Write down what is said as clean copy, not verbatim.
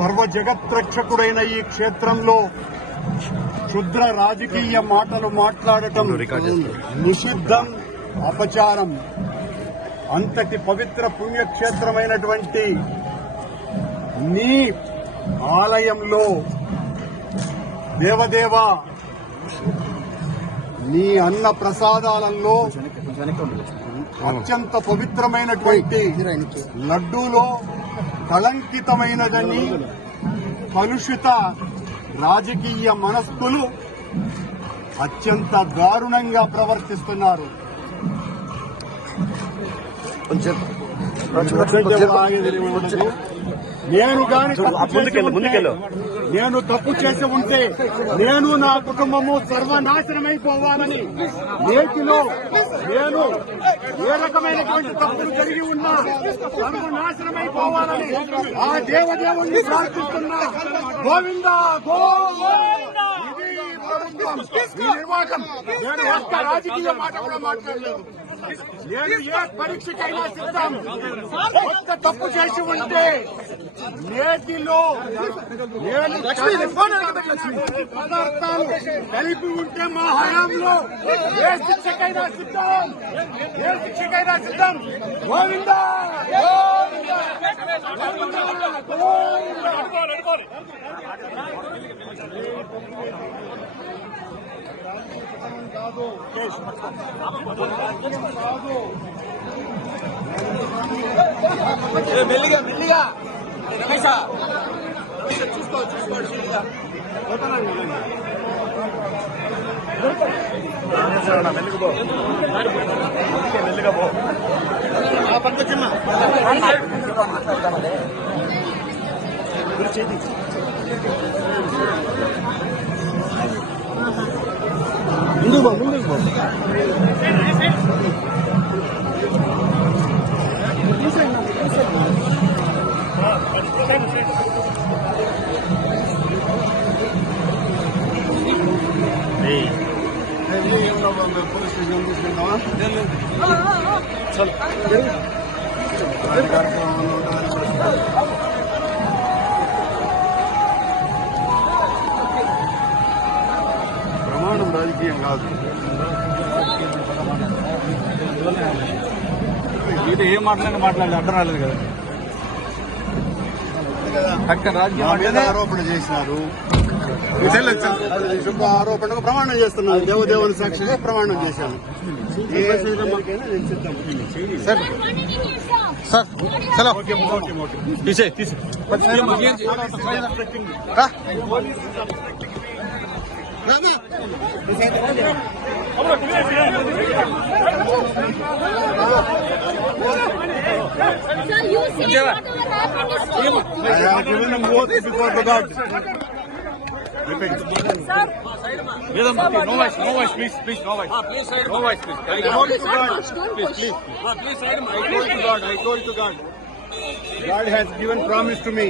సర్వ జగత్రక్షకుడైన ఈ క్షేత్రంలో క్షుద్ర రాజకీయ మాటలు మాట్లాడటం నిషిద్ధం, అపచారం. అంతటి పవిత్ర పుణ్యక్షేత్రమైనటువంటి నీ ఆలయంలో దేవదేవ నీ అన్న ప్రసాదాలలో అత్యంత పవిత్రమైనటువంటి లడ్డూలో కళంకితమైనదని కలుషిత రాజకీయ మనస్కులు అత్యంత దారుణంగా ప్రవర్తిస్తున్నారు. నేను గాని నేను తప్పు చేసి ఉంటే నేను నా కుటుంబము సర్వనాశనమైపోవాలని, నేటిలో నేను ఏ రకమైనటువంటి తప్పులు జరిగి ఉన్నా సర్వనాశనమైపోవాలని ఆ దేవదేవుణ్ణి ప్రార్థిస్తున్నా. గోవిందా గోవిందా. ఇది ప్రభుత్వం, ఈ నిర్వాహకం. నేను ఒక్క రాజకీయ మాట కూడా మాట్లాడలేదు. నేను ఏ పరీక్షకైనా సిద్ధం. ఒక్క తప్పు చేసి ఉంటే నేటిలో నేను పదార్థాలు కలిపి ఉంటే మా హయాంలో ఏ శిక్షకైనా సిద్ధం, ఏ శిక్షకైనా సిద్ధం. గోవిందా మెల్లిగా మెల్లిగా రమేష్ చూసుకోవచ్చు మెల్లిగా పో పట్టుకొచ్చమ్మా. ముందుకు పో, ముందుకు పో. పోలీస్ స్టేషన్ తీసుకెళ్తావా? ప్రమాణం రాజకీయం కాదు. ఇది ఏం మాట్లాడలేదు అర్థం రాలేదు కదా. అక్కడ రాజకీయ ఆరోపణ చేసినారు, శుభ ఆరోపణకు ప్రమాణం చేస్తున్నాను. దేవదేవుని సాక్షిగా ప్రమాణం చేశాను. సార్ సార్ చలో తీసే No voice, please, no voice. No voice, please. I told to God, please. I told to God. God has given promise to me.